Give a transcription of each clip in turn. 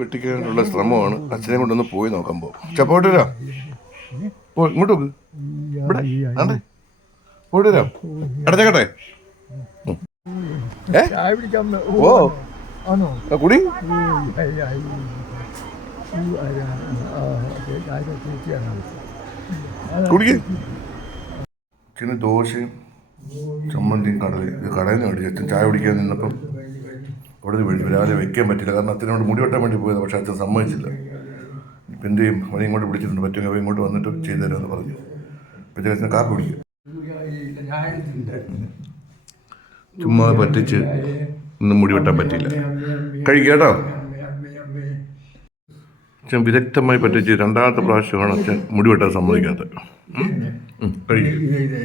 വെട്ടിക്കാനുള്ള ശ്രമമാണ്. അച്ഛനെ കൊണ്ടൊന്ന് പോയി നോക്കാൻ പോകും ചപ്പോട്ടിരാ പോ ഇങ്ങോട്ട് ഇവിടെ. ആണ്ടേ. ഓ കുടി. കുടിക്കും. ദോശയും ചമ്മന്തിയും കടലയും. ഇത് കടയിൽ നിന്ന് മേടിച്ചു ചായ കുടിക്കാൻ നിന്നപ്പം അവിടെ നിന്ന് മേടിച്ചു രാവിലെ വെക്കാൻ പറ്റില്ല കാരണം അച്ഛനോട് മുടി വെട്ടാൻ വേണ്ടി പോയത് പക്ഷേ അച്ഛൻ സമ്മതിച്ചില്ല. ചെയ്യും അവനെ ഇങ്ങോട്ട് വിളിച്ചിട്ടുണ്ട്. പറ്റുമെങ്കിൽ അവൻ ഇങ്ങോട്ട് വന്നിട്ട് ചെയ്തു തരാമെന്ന് പറഞ്ഞു. പിന്നെ അച്ഛനെ കാപ്പി പിടിക്കും. ചുമ്മാ പറ്റിച്ച് ഒന്നും മുടി വെട്ടാൻ പറ്റിയില്ല. കഴിക്കുക കേട്ടോ. അമ്മേ, അമ്മേ, അമ്മേ. അച്ഛൻ വിദഗ്ധമായി പറ്റിച്ച് രണ്ടാമത്തെ പ്രാവശ്യമാണ് അച്ഛൻ മുടി വെട്ടാൻ സമ്മതിക്കാത്തത്. ഇത്.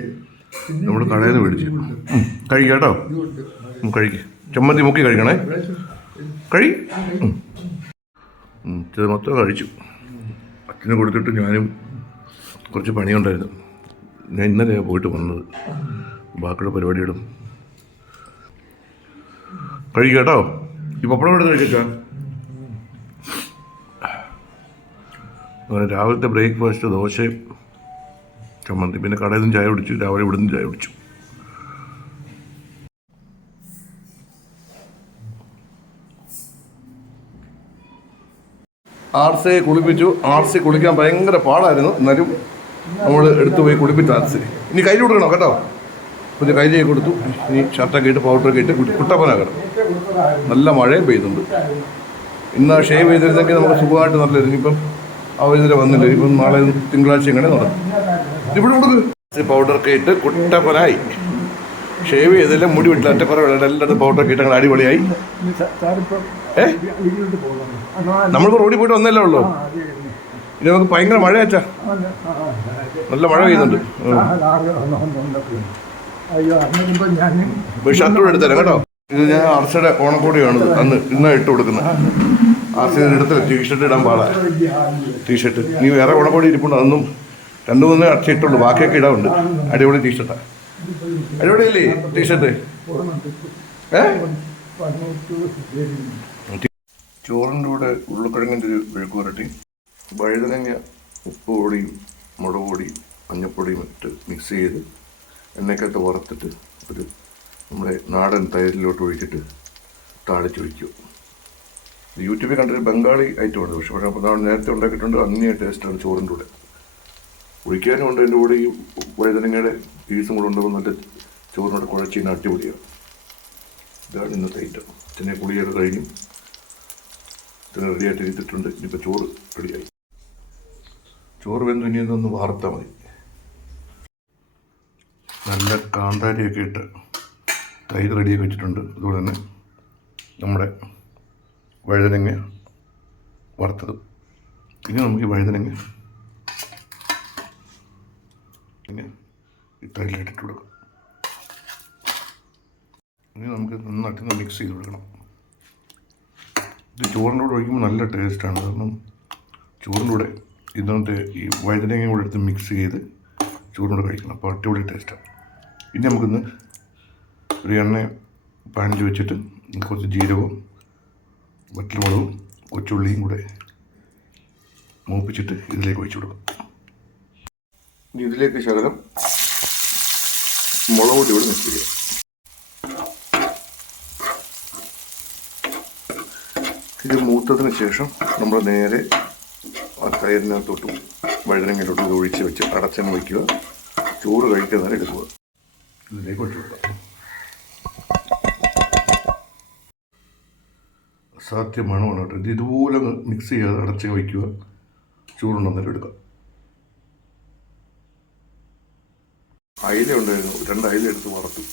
നമ്മൾ കടയിൽ നിന്ന് മേടിച്ചു. കഴിക്കുക കേട്ടോ. കഴിക്കുക ചമ്മന്തി മുക്കി കഴിക്കണേ. കഴി. ഇത് മൊത്തം കഴിച്ചു. അച്ഛന് കൊടുത്തിട്ട് ഞാനും കുറച്ച് പണിയുണ്ടായിരുന്നു. ഞാൻ ഇന്നലെയാണ് പോയിട്ട് വന്നത്. ബാക്കിയുള്ള പരിപാടിയിടും കഴിക്കുക കേട്ടോ. ഈ പപ്പടം എടുത്ത് കഴിക്കാം രാവിലത്തെ ബ്രേക്ക്ഫാസ്റ്റ് ദോശയും ചമ്മന്തി. പിന്നെ കടയിൽ നിന്ന് ചായ കുടിച്ചു. രാവിലെ ഇവിടുന്ന് ചായ കുടിച്ചു. ആർ സിയെ കുളിപ്പിച്ചു. ആർ സി കുളിക്കാൻ ഭയങ്കര പാടായിരുന്നു. എന്നാലും നമ്മൾ എടുത്തു പോയി കുളിപ്പിച്ചു ആർ സി ഇനി കയ്യിൽ കൊടുക്കണോ കേട്ടോ. പുതിയ ചെയ്ത് കൊടുത്തു. ഇനി ഷർട്ടൊക്കെ ഇട്ട് പൗഡറൊക്കെ ഇട്ട് കുട്ടി- കുട്ടപ്പനാകണം നല്ല മഴയും പെയ്യുന്നുണ്ട്. ഇന്ന് ഷേവ് ചെയ്തിരുന്നെങ്കിൽ നമുക്ക് സുഖമായിട്ട് നല്ലതായിരുന്നു ഇനിയിപ്പം ആ ഇതിൽ വന്നില്ല. ഇപ്പം നാളെ തിങ്കളാഴ്ച ഇങ്ങനെ നടക്കും. ഇവിടെ കൊടുക്കും. പൗഡറൊക്കെ ഇട്ട് കുട്ടപ്പനായി. ഷേവ് ചെയ്തില്ല മുടി വിട്ടില്ല. അറ്റപ്പുറം എല്ലായിടത്തും ഫോട്ടോ ഇട്ട് അങ്ങനെ അടിപൊളിയായി. ഏ? നമ്മളിപ്പോൾ റോഡിൽ പോയിട്ട് വന്നല്ലേ ഉള്ളൂ. ഇനി നമുക്ക് ഭയങ്കര മഴ അച്ഛാ. നല്ല മഴ പെയ്യുന്നുണ്ട്. ഷർട്ടൂടെ എടുത്തരാം കേട്ടോ. ഇത് ഞാൻ ആർച്ചയുടെ ഓണക്കോടിയാണ് അന്ന് ഇന്നാ ഇട്ട് കൊടുക്കുന്നത്. ആർസിയുടെ എടുത്തില്ല ടീഷർട്ട് ഇടാൻ പാടാ. ടീഷർട്ട് നീ വേറെ ഓണക്കോടി ഇരിപ്പുണ്ട്. അന്നും രണ്ടു മൂന്ന് അർച്ച ഇട്ടുള്ളൂ ബാക്കിയൊക്കെ ഇടാറുണ്ട്. അടിപൊളി ടീഷർട്ടാ അടിപൊളിയല്ലേ ടീഷർട്ട്. ചോറിന്റെ കൂടെ ഉരുളക്കിഴങ്ങിന്റെ ഒരു മെഴുക്ക് പുരട്ടി വഴുതനങ്ങ ഉപ്പ് പൊടിയും മുളക് പൊടിയും മഞ്ഞപ്പൊടിയും ഇട്ട് മിക്സ് ചെയ്ത് എണ്ണയ്ക്കകത്ത് വറുത്തിട്ട് ഒരു നമ്മുടെ നാടൻ തൈരിലോട്ട് ഒഴിച്ചിട്ട് താളിച്ചൊഴിക്കും ഒഴിക്കും. യൂട്യൂബിൽ കണ്ടൊരു ബംഗാളി ഐറ്റമാണ് പക്ഷേ പക്ഷേ നേരത്തെ ഉണ്ടാക്കിയിട്ടുണ്ട്. അങ്ങനെയ ടേസ്റ്റാണ് ചോറിന്റെ കൂടെ. ഒഴിക്കാനും ഉണ്ട് എന്റെ കൂടെ ഈ വഴുതനങ്ങയുടെ പീസും കൂടെ ഉണ്ടാകുമ്പോൾ നല്ല ചോറിനോട് കുഴച്ച് കഴിഞ്ഞാൽ അടിപൊളിയാണ്. ഇതാണ് ഇന്നത്തെ ഐറ്റം. പിന്നെ കുളിയൊക്കെ കഴിഞ്ഞു ഇതിന് റെഡിയായിട്ട് എടുത്തിട്ടുണ്ട് ഇനിയിപ്പോൾ ചോറ് റെഡിയായി ചോറ് വെന്ത് ഇനി ഇതൊന്ന് വാർത്താൽ മതി. നല്ല കാന്താരിയൊക്കെ ഇട്ട് തൈര് റെഡിയാക്കി വെച്ചിട്ടുണ്ട്. അതുപോലെ തന്നെ നമ്മുടെ വഴുതനങ്ങ വറുത്തത്. ഇനി നമുക്ക് ഈ വഴുതനങ്ങ ഇങ്ങനെ ഈ തൈരിലിട്ടിട്ട് കൊടുക്കാം. ഇനി നമുക്ക് നന്നായിട്ട് മിക്സ് ചെയ്ത് കൊടുക്കണം. ഇത് ചോറിന്റെ ഒഴിക്കുമ്പോൾ നല്ല ടേസ്റ്റാണ് കാരണം ചോറിന്റെ കൂടെ ഇതിനകത്ത് ഈ വഴുതനങ്ങയും കൂടെ എടുത്ത് മിക്സ് ചെയ്ത് ചോറിനോട് കഴിക്കണം. അപ്പോൾ അടിപൊളി ടേസ്റ്റാണ് ഇനി നമുക്കിന്ന് ഒരു എണ്ണ പാനിൽ വെച്ചിട്ട് കുറച്ച് ജീരകവും വറ്റൽമുളകും കൊച്ചുള്ളിയും കൂടെ മൂപ്പിച്ചിട്ട് ഇതിലേക്ക് ഒഴിച്ചു കൊടുക്കും. ഇതിലേക്ക് ശകലം മുളക് പൊടി കൂടി മിക്സ് ചെയ്യാം ഇത് മൂത്തതിന് ശേഷം നമ്മൾ നേരെ ആ തൈരിനകത്തോട്ടും വഴുതനങ്ങയിലോട്ടും ഒഴിച്ച് വെച്ച് അടച്ചെണ്ണ വയ്ക്കുക. ചോറ് കഴിക്കുന്നതിന് എടുക്കുക. ഇതിലേക്ക് ഒഴിച്ചു കൊടുക്കുക സാധ്യമാണ് കേട്ടോ. ഇത് ഇതുപോലെ മിക്സ് ചെയ്യാതെ അടച്ച് വയ്ക്കുക. ചൂടുണ്ടെന്നേരം എടുക്കുക അയില ഉണ്ടായിരുന്നു. രണ്ട് അയില എടുത്ത് വറുത്തു.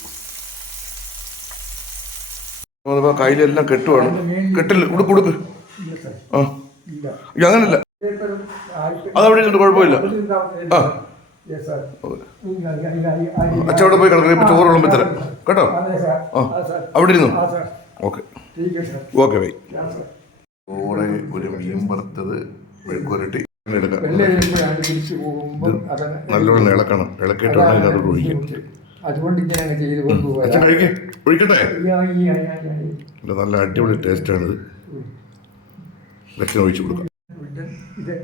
കയ്യിലെല്ലാം കെട്ടുവാണ്. കെട്ടില്ല. കൊടുക്ക് കൊടുക്ക് ആ. അങ്ങനല്ല. അതവിടെ ഇരുന്നിട്ട് കുഴപ്പമില്ല. ആ. അച്ചവിടെ പോയി കിടക്കുക ഇപ്പൊ ചോറ് വിളമ്പി തരാം. കേട്ടോ? ആ. അവിടെ ഇരുന്നു? ഓക്കെ. Okay bye. ഓടെ ഒരു മീൻ പറത്തത് മെഴുക്കുരട്ടി നല്ലോണം ഇളക്കണം. ഇളക്കിയിട്ട് വേണം ഇതിനകത്തോട്ട് ഒഴിക്കാൻ. അതുകൊണ്ട് ചെയ്ത് ഒഴിക്കട്ടെ? നല്ല അടിപൊളി ടേസ്റ്റാണിത്. ദക്ഷിണ ഒഴിച്ചു കൊടുക്കാം. ഇത് ഇത്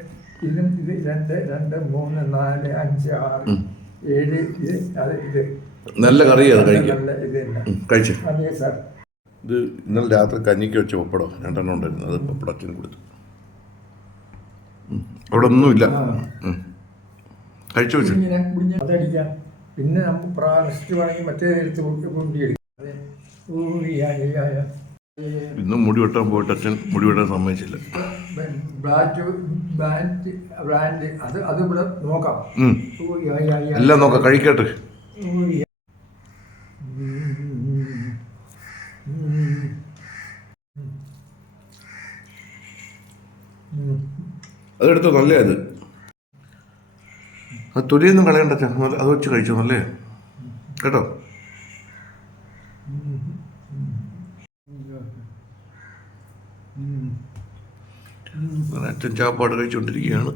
ഇതും ഇത് രണ്ട് രണ്ട് മൂന്ന് നാല് അഞ്ച് ആറ് ഏഴ് ഇത് അത് ഇത്. നല്ല കറി അത് കഴിക്കാം. കഴിച്ചേ. അതെ സാർ. ഇത് ഇന്നലെ രാത്രി കഞ്ഞിക്ക് വെച്ച പപ്പടം രണ്ടെണ്ണം ഉണ്ടായിരുന്നു. അത് പപ്പടം അച്ഛന് കൊടുത്തു. അവിടെ ഒന്നുമില്ല. കഴിച്ചു വെച്ചു പിന്നെ നമുക്ക് പ്രാവശ്യം വേണമെങ്കിൽ മറ്റേ എടുത്ത് ഇന്ന് മുടി വെട്ടാൻ പോയിട്ട് അച്ഛൻ മുടി വെട്ടാൻ സമ്മതിച്ചില്ല. അത് അത് ഇവിടെ നോക്കാം. എല്ലാം നോക്കാം. കഴിക്കട്ടെ. അതെടുത്തോ നല്ലേ അത്? അത് തൊലിയൊന്നും കളയണ്ട അത് വെച്ച് കഴിച്ചു നല്ലേ? കേട്ടോ? ചാപ്പാട് കഴിച്ചുകൊണ്ടിരിക്കുകയാണ്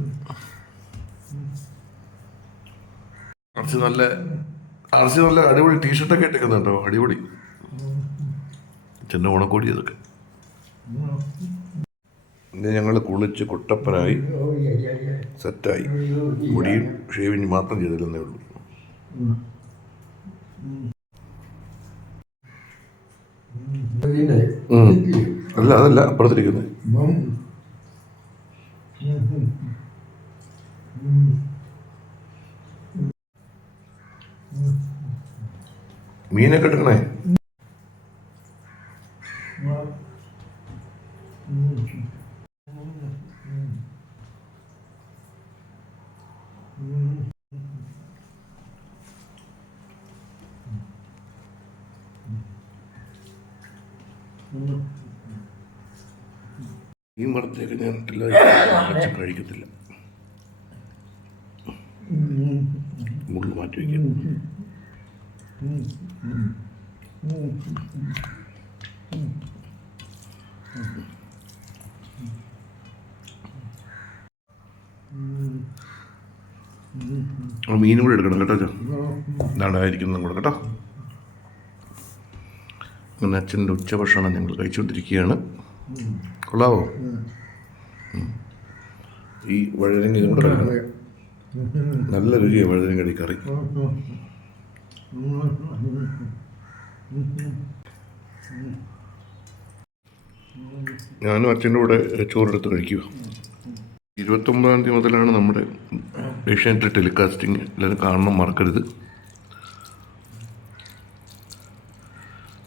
അർച്ച നല്ല അർച്ച നല്ല അടിപൊളി ടീഷർട്ടൊക്കെ ഇട്ടേക്കുന്നുണ്ടോ? അടിപൊളി. ചെന്ന ഓണക്കോടി അതൊക്കെ. പിന്നെ ഞങ്ങൾ കുളിച്ച് കുട്ടപ്പനായി സെറ്റായി മുടിയും ഷേവിങ് മാത്രം ചെയ്തില്ലെന്നേ ഉള്ളൂ. അല്ല അതല്ല അപ്പുറത്തിരിക്കുന്നത്. മീനൊക്കെ എടുക്കണേ മീൻ വറുത്തേക്ക് ഞാൻ ഇട്ടില്ല കഴിക്കത്തില്ല. മുള്ളു മാറ്റി വയ്ക്കും മീനും കൂടെ എടുക്കണം കേട്ടോ ചോ ഇതാണ്ടായിരിക്കുന്നത് കൂടെ കേട്ടോ. അങ്ങനെ അച്ഛന്റെ ഉച്ചഭക്ഷണം ഞങ്ങൾ കഴിച്ചുകൊണ്ടിരിക്കുകയാണ്. കൊള്ളാവോ. ഈ വഴുതനങ്ങ നല്ല രുചിയാണ് വഴുതനങ്ങടി കറി. ഞാനും അച്ഛന്റെ കൂടെ ചോറെടുത്ത് കഴിക്കുക. ഇരുപത്തൊമ്പതാം തീയതി മുതലാണ് നമ്മുടെ ഏഷ്യാനെറ്റ് ടെലികാസ്റ്റിംഗ്. എല്ലാവരും കാണണം മറക്കരുത്.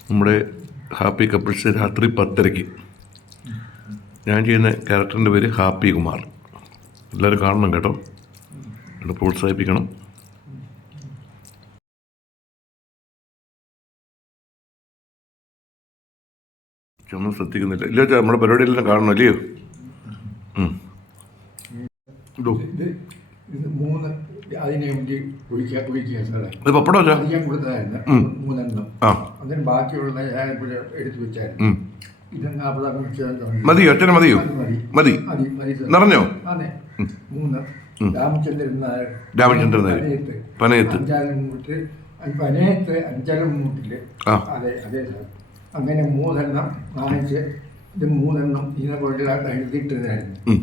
നമ്മുടെ ഹാപ്പി കപ്പിൾസ് രാത്രി പത്തരയ്ക്ക്. ഞാൻ ചെയ്യുന്ന ക്യാരക്ടറിന്റെ പേര് ഹാപ്പി കുമാർ. എല്ലാവരും കാണണം കേട്ടോ. എന്നെ പ്രോത്സാഹിപ്പിക്കണം. ഒന്നും ശ്രദ്ധിക്കുന്നില്ല. ഇല്ല നമ്മുടെ പരിപാടിയെല്ലാം കാണണം അല്ലയോ. ഇതോ. പപ്പടം ഞാൻ കൊടുത്തതായിരുന്നു. മൂന്നെണ്ണം. അതിന് ബാക്കിയുള്ള ഞാൻ എടുത്തു വെച്ചായിരുന്നു. മതിയോ അച്ഛനെ മതിയോ മതി നിറഞ്ഞോ? മൂന്ന്. രാമചന്ദ്രൻ നായർ. രാമചന്ദ്രൻ നായർ. പനയത്ത്. പനയത്ത്. അഞ്ചാലും മൂട്ടിൽ. അതെ അതെ സാർ. അങ്ങനെ മൂന്നെണ്ണം വാങ്ങിച്ച് ഇത് മൂന്നെണ്ണം എഴുതിയിട്ടതായിരുന്നു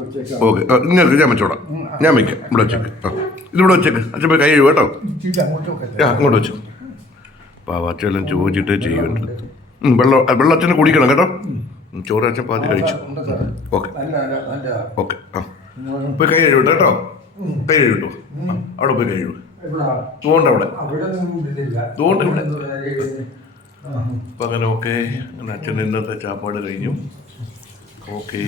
വെച്ചേക്കാം. ഓക്കെ. നിങ്ങൾക്ക് ഞാൻ വെച്ചോടാം ഞാൻ വെക്കാം. ഇവിടെ വെച്ചേക്ക്. ഇതിവിടെ വെച്ചേക്ക്. അച്ഛൻ കൈ കഴിവ് കേട്ടോ. അങ്ങോട്ട് വെച്ചു. പാവാച്ചെല്ലാം ചോദിച്ചിട്ട് ചെയ്യുന്നുണ്ട്. വെള്ളം ആ, വെള്ളം അച്ഛനെ കുടിക്കണം കേട്ടോ. ചോറ് അച്ഛൻ പാതി കഴിച്ചു. ഓക്കെ. ഓക്കെ ആ. പോയി കൈ കഴുകട്ടെ കേട്ടോ. കൈ കഴുകട്ടോ. അവിടെ പോയി കൈ കഴുകും. ഇവിടെ തോണ്ട അവിടെ. ഇതുകൊണ്ട് ഇവിടെ. അപ്പം അങ്ങനെ ഓക്കെ. അങ്ങനെ അച്ഛൻ ഇന്നത്തെ ചാപ്പാട് കഴിഞ്ഞു. ഓക്കെ.